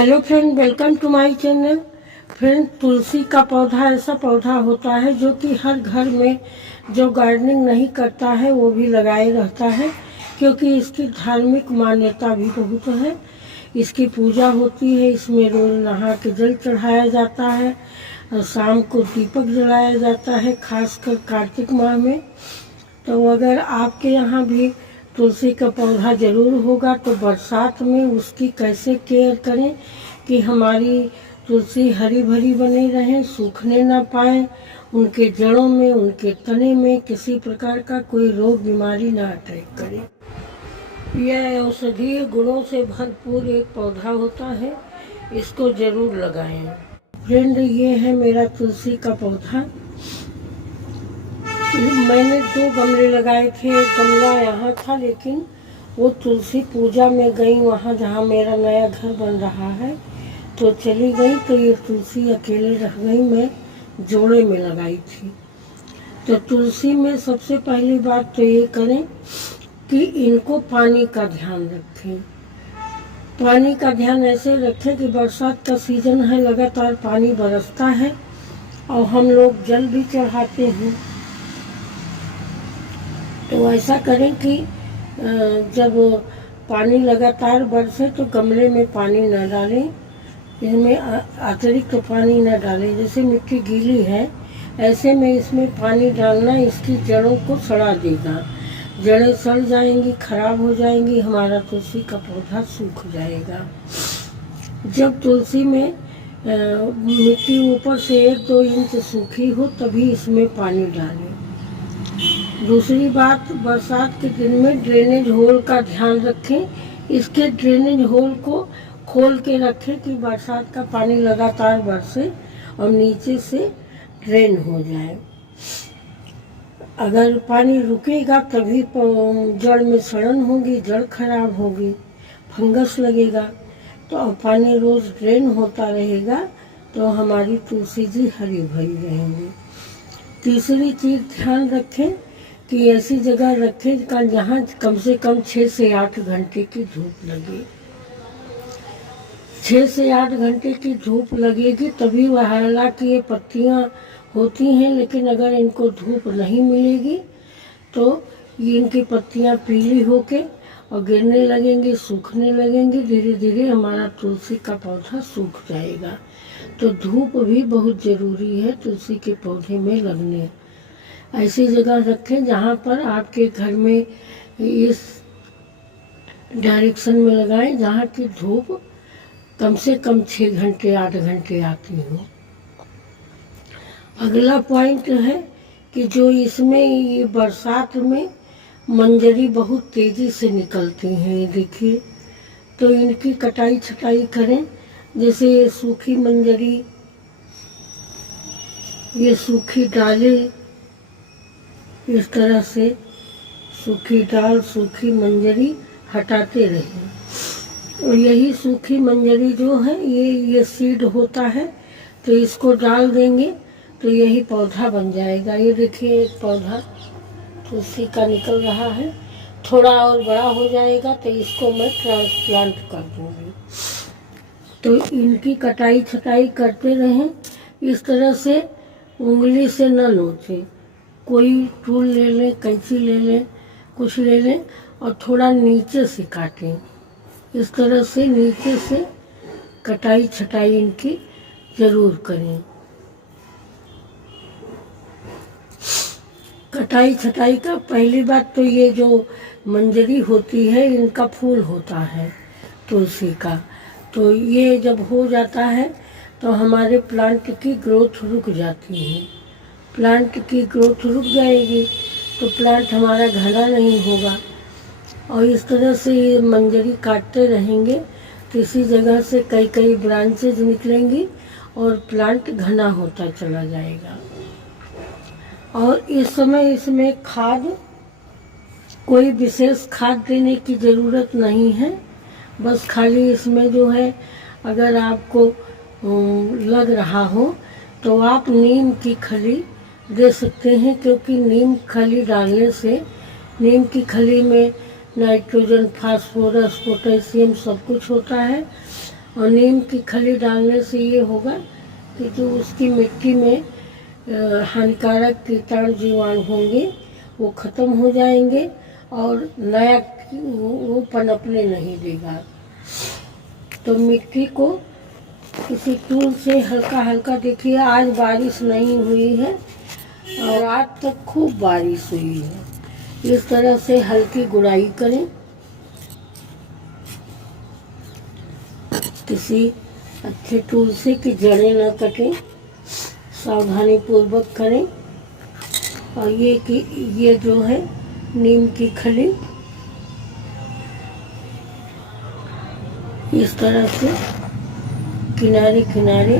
Hello friend, welcome to my channel. Friend, तुलसी का पौधा ऐसा पौधा होता है जो कि हर घर में जो गार्डनिंग नहीं करता है वो भी लगाए रहता है, क्योंकि इसकी धार्मिक मान्यता भी बहुत है। इसकी पूजा होती है, इसमें रोज नहा के जल चढ़ाया जाता है और शाम को दीपक जलाया जाता है, खासकर कार्तिक माह में। तो अगर आपके यहाँ भी तुलसी का पौधा ज़रूर होगा तो बरसात में उसकी कैसे केयर करें कि हमारी तुलसी हरी भरी बनी रहे, सूखने ना पाए, उनके जड़ों में, उनके तने में किसी प्रकार का कोई रोग बीमारी ना अटैक करे। यह औषधीय गुणों से भरपूर एक पौधा होता है, इसको ज़रूर लगाएं। फ्रेंड, ये है मेरा तुलसी का पौधा। मैंने 2 गमले लगाए थे। एक गमला यहाँ था, लेकिन वो तुलसी पूजा में गई वहाँ जहाँ मेरा नया घर बन रहा है, तो चली गई तो ये तुलसी अकेले रह गई। मैं जोड़े में लगाई थी। तो तुलसी में सबसे पहली बात तो ये करें कि इनको पानी का ध्यान रखें। पानी का ध्यान ऐसे रखें कि बरसात का सीजन है, लगातार पानी बरसता है और हम लोग जल भी चढ़ाते हैं। तो ऐसा करें कि जब पानी लगातार बरसे तो गमले में पानी न डालें, इसमें अतिरिक्त पानी न डालें। जैसे मिट्टी गीली है, ऐसे में इसमें पानी डालना इसकी जड़ों को सड़ा देगा। जड़ें सड़ जाएंगी, खराब हो जाएंगी, हमारा तुलसी का पौधा सूख जाएगा। जब तुलसी में मिट्टी ऊपर से 1-2 इंच सूखी हो तभी इसमें पानी डालें। दूसरी बात, बरसात के दिन में ड्रेनेज होल का ध्यान रखें। इसके ड्रेनेज होल को खोल के रखें कि बरसात का पानी लगातार बरसे और नीचे से ड्रेन हो जाए। अगर पानी रुकेगा तभी जड़ में सड़न होगी, जड़ खराब होगी, फंगस लगेगा। तो पानी रोज ड्रेन होता रहेगा तो हमारी तुलसी जी हरी भरी रहेंगी। तीसरी चीज ध्यान रखें कि ऐसी जगह रखें जहाँ कम से कम 6 से 8 घंटे की धूप लगे। 6 से 8 घंटे की धूप लगेगी तभी वह, हालांकि ये पत्तियाँ होती हैं, लेकिन अगर इनको धूप नहीं मिलेगी तो ये इनकी पत्तियाँ पीली होके और गिरने लगेंगी, सूखने लगेंगी। धीरे धीरे हमारा तुलसी का पौधा सूख जाएगा। तो धूप भी बहुत ज़रूरी है तुलसी के पौधे में लगने। ऐसी जगह रखें जहाँ पर आपके घर में इस डायरेक्शन में लगाएं जहाँ की धूप कम से कम 6 घंटे 8 घंटे आती हो। अगला पॉइंट है कि जो इसमें ये बरसात में मंजरी बहुत तेज़ी से निकलती हैं, देखिए। तो इनकी कटाई छटाई करें। जैसे ये सूखी मंजरी, ये सूखी डालें, इस तरह से सूखी डाल, सूखी मंजरी हटाते रहें। और यही सूखी मंजरी जो है ये सीड होता है, तो इसको डाल देंगे तो यही पौधा बन जाएगा। ये देखिए एक पौधा तुलसी का निकल रहा है, थोड़ा और बड़ा हो जाएगा तो इसको मैं ट्रांसप्लांट कर दूँगी। तो इनकी कटाई छटाई करते रहें। इस तरह से उंगली से न नोचें, कोई टूल ले लें, कैंची ले लें, कुछ ले लें और थोड़ा नीचे से काटें। इस तरह से नीचे से कटाई छटाई इनकी ज़रूर करें। कटाई छटाई का पहली बात तो ये जो मंजरी होती है इनका फूल होता है तुलसी का, तो ये जब हो जाता है तो हमारे प्लांट की ग्रोथ रुक जाती है। प्लांट की ग्रोथ रुक जाएगी तो प्लांट हमारा घना नहीं होगा। और इस तरह से ये मंजरी काटते रहेंगे तो इसी जगह से कई कई ब्रांचेज निकलेंगी और प्लांट घना होता चला जाएगा। और इस समय इसमें खाद, कोई विशेष खाद देने की ज़रूरत नहीं है। बस खाली इसमें जो है, अगर आपको लग रहा हो तो आप नीम की खली दे सकते हैं, क्योंकि नीम खली डालने से नीम की खली में नाइट्रोजन, फास्फोरस, पोटेशियम सब कुछ होता है और नीम की खली डालने से ये होगा कि जो उसकी मिट्टी में हानिकारक कीटाणु जीवाणु होंगे वो खत्म हो जाएंगे और नया वो पनपने नहीं देगा। तो मिट्टी को किसी टूल से हल्का हल्का, देखिए आज बारिश नहीं हुई है और रात तक खूब बारिश हुई है, इस तरह से हल्की गुड़ाई करें। किसी अच्छे टूल से कि जड़ें न कटें, सावधानी पूर्वक करें। और ये जो है नीम की खली इस तरह से किनारे किनारे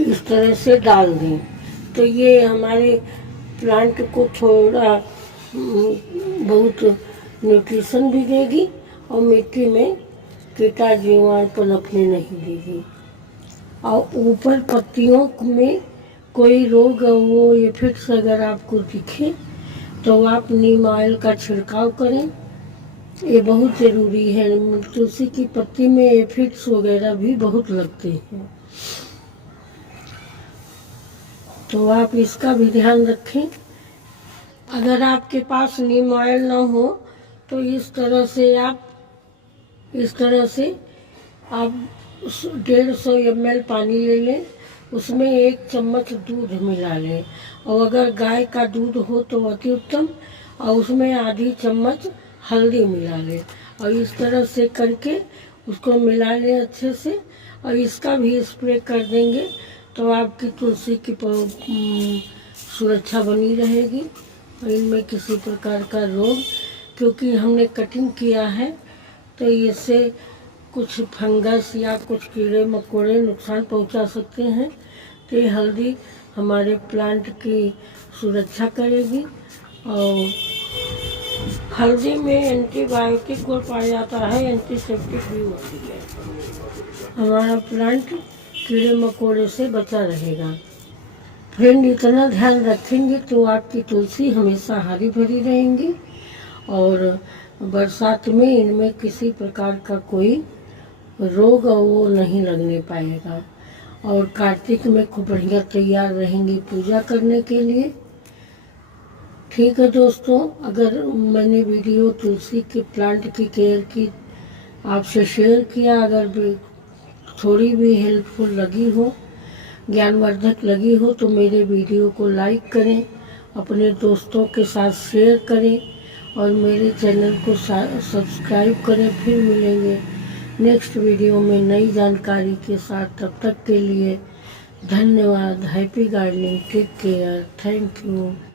इस तरह से डाल दें। तो ये हमारे प्लांट को थोड़ा बहुत न्यूट्रिशन भी देगी और मिट्टी में कीटाणु जीवाणु पनपने नहीं देगी। और ऊपर पत्तियों में कोई रोग वो इफेक्ट्स अगर आपको दिखे तो आप नीम ऑयल का छिड़काव करें, ये बहुत ज़रूरी है। तुलसी की पत्ती में एफिड्स वगैरह भी बहुत लगते हैं, तो आप इसका भी ध्यान रखें। अगर आपके पास नीम ऑयल ना हो तो इस तरह से आप 150 ml पानी ले लें, उसमें 1 चम्मच दूध मिला लें और अगर गाय का दूध हो तो अति उत्तम, और उसमें आधी चम्मच हल्दी मिला लें और इस तरह से करके उसको मिला लें अच्छे से और इसका भी स्प्रे कर देंगे तो आपकी तुलसी की सुरक्षा बनी रहेगी और इनमें किसी प्रकार का रोग, क्योंकि हमने कटिंग किया है तो इससे कुछ फंगस या कुछ कीड़े मकोड़े नुकसान पहुंचा सकते हैं। तो ये हल्दी हमारे प्लांट की सुरक्षा करेगी। और हल्दी में एंटीबायोटिक गुण पाया जाता है, एंटीसेप्टिक भी होती है। हमारा प्लांट कीड़े मकोड़े से बचा रहेगा। फ्रेंड, इतना ध्यान रखेंगे तो आपकी तुलसी हमेशा हरी भरी रहेंगी और बरसात में इनमें किसी प्रकार का कोई रोग वो नहीं लगने पाएगा। और कार्तिक में खूब बढ़िया तैयार रहेंगी पूजा करने के लिए। ठीक है दोस्तों, अगर मैंने वीडियो तुलसी के प्लांट की केयर की आपसे शेयर किया, अगर भी थोड़ी भी हेल्पफुल लगी हो, ज्ञानवर्धक लगी हो, तो मेरे वीडियो को लाइक करें, अपने दोस्तों के साथ शेयर करें और मेरे चैनल को सब्सक्राइब करें। फिर मिलेंगे नेक्स्ट वीडियो में नई जानकारी के साथ। तब तक के लिए धन्यवाद। Happy gardening, take care, thank you.